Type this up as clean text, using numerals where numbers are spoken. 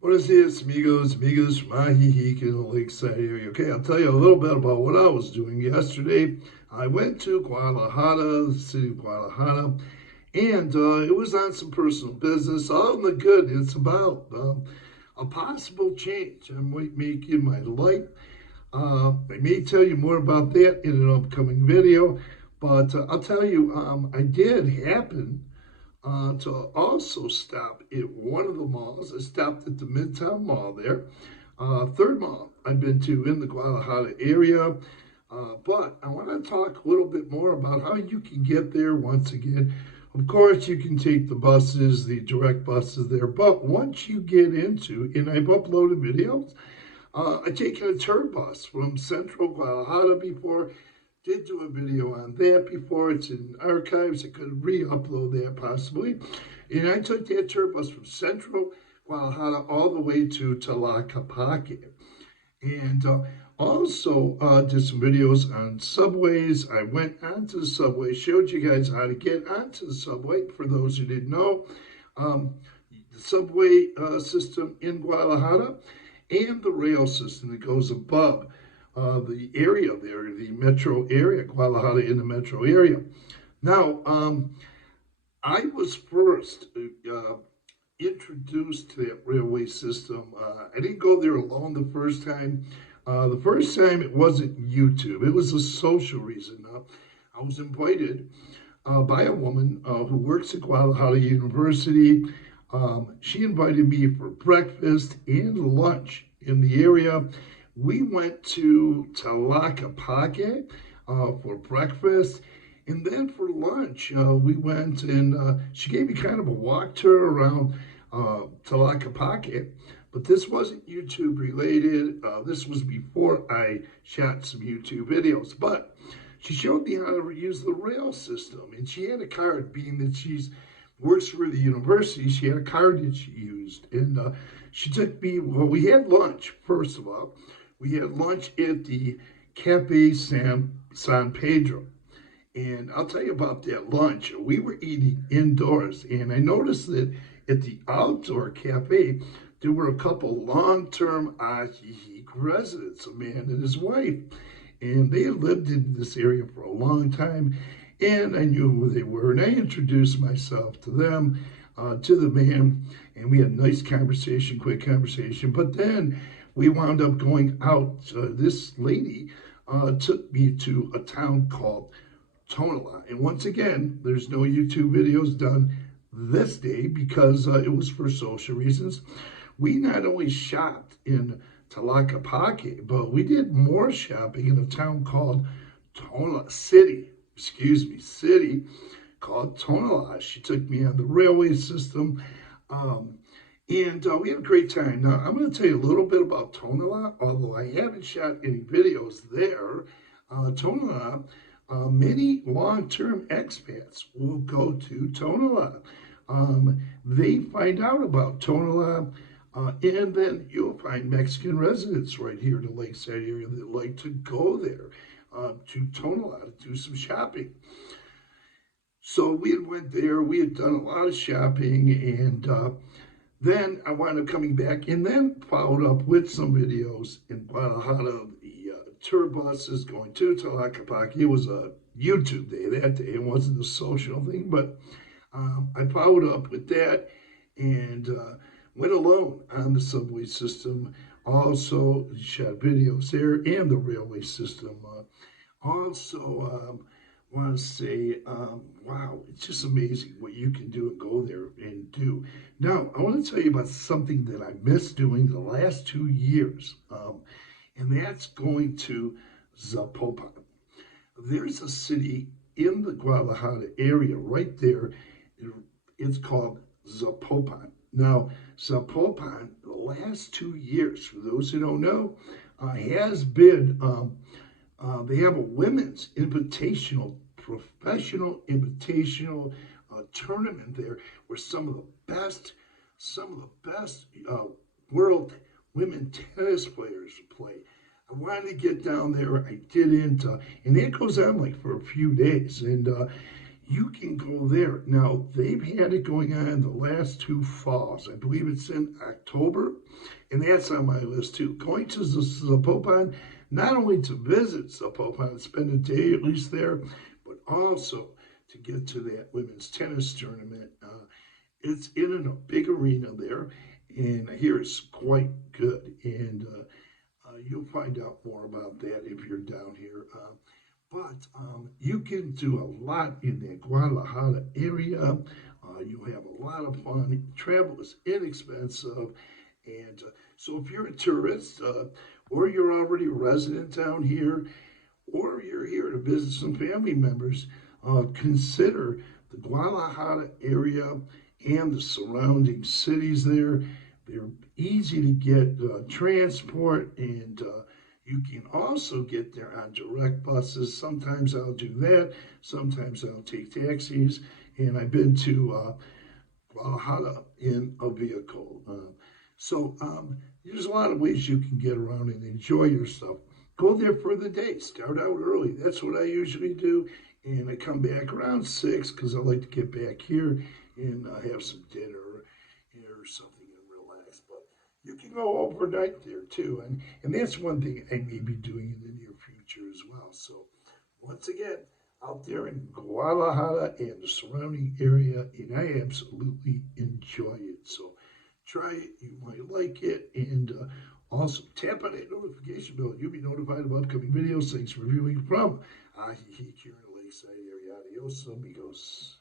Buenos dias, amigos from Ajijic in the lakeside area. Okay, I'll tell you a little bit about what I was doing yesterday. I went to Guadalajara, the city of Guadalajara, and it was on some personal business. All in the good, it's about a possible change I might make in my life. I may tell you more about that in an upcoming video, but I'll tell you, I did happen to also stop at one of the malls. I stopped at the Midtown Mall there. Third mall I've been to in the Guadalajara area. But I want to talk a little bit more about how you can get there once again. Of course, you can take the buses, the direct buses there. But once you get into, and I've uploaded videos, I've taken a tour bus from Central Guadalajara before. Did do a video on that before. It's in archives. I could re-upload that possibly. And I took that tour bus from Central Guadalajara all the way to Tlaquepaque. And also did some videos on subways. I went onto the subway, showed you guys how to get onto the subway. For those who didn't know, the subway system in Guadalajara and the rail system that goes above the area there, the metro area, Guadalajara in the metro area. Now, I was first introduced to that railway system. I didn't go there alone the first time. The first time it wasn't YouTube, it was a social reason. I was invited by a woman who works at Guadalajara University. She invited me for breakfast and lunch in the area. We went to Tlaquepaque for breakfast. And then for lunch, we went and she gave me kind of a walk tour around Tlaquepaque. But this wasn't YouTube related. This was before I shot some YouTube videos. But she showed me how to use the rail system. And she had a card, being that she's works for the university. She had a card that she used. And she took me, well, we had lunch, first of all. We had lunch at the Cafe San Pedro. And I'll tell you about that lunch. We were eating indoors, and I noticed that at the outdoor cafe, there were a couple long-term Ajijic residents, a man and his wife. And they had lived in this area for a long time, and I knew who they were. And I introduced myself to them, to the man, and we had a nice conversation, quick conversation. But then we wound up going out. This lady took me to a town called Tonala. And once again, there's no YouTube videos done this day because it was for social reasons. We not only shopped in Tlaquepaque, but we did more shopping in a town called Tonala City. City called Tonala. She took me on the railway system. And we had a great time. Now, I'm going to tell you a little bit about Tonala, although I haven't shot any videos there. Tonala, many long-term expats will go to Tonala. They find out about Tonala, and then you'll find Mexican residents right here in the lakeside area that like to go there to Tonala to do some shopping. So we had went there. We had done a lot of shopping, and then I wound up coming back and then followed up with some videos in Guadalajara. The tour buses going to Tlaquepaque. It was a YouTube day that day. It wasn't a social thing, but I followed up with that and went alone on the subway system. Also shot videos there and the railway system. Also, want to say, wow, it's just amazing what you can do and go there and do. Now, I want to tell you about something that I missed doing the last 2 years, and that's going to Zapopan. There's a city in the Guadalajara area right there. It's called Zapopan. Now, Zapopan, the last 2 years, for those who don't know, has been they have a women's invitational, professional invitational tournament there, where some of the best world women tennis players play. I wanted to get down there. I didn't, and it goes on like for a few days. And you can go there. Now, they've had it going on the last 2 falls. I believe it's in October, and that's on my list too. Going to Zapopan, not only to visit Zapopan and spend a day at least there, but also to get to that women's tennis tournament. It's in a big arena there, and I hear it's quite good. And you'll find out more about that if you're down here. But you can do a lot in the Guadalajara area. You have a lot of fun. Travel is inexpensive. And so if you're a tourist or you're already a resident down here or you're here to visit some family members, consider the Guadalajara area and the surrounding cities there. They're easy to get transport, and you can also get there on direct buses. Sometimes I'll do that. Sometimes I'll take taxis. And I've been to Guadalajara in a vehicle. So there's a lot of ways you can get around and enjoy yourself. Go there for the day. Start out early. That's what I usually do. And I come back around 6 because I like to get back here and have some dinner or something and relax. But you can go overnight there too. And that's one thing I may be doing in the near future as well. So once again, out there in Guadalajara and the surrounding area, and I absolutely enjoy it. So try it, you might like it, and also tap on that notification bell. You'll be notified of upcoming videos. Thanks for viewing from Ajijic here in the Lakeside area. Adios, amigos.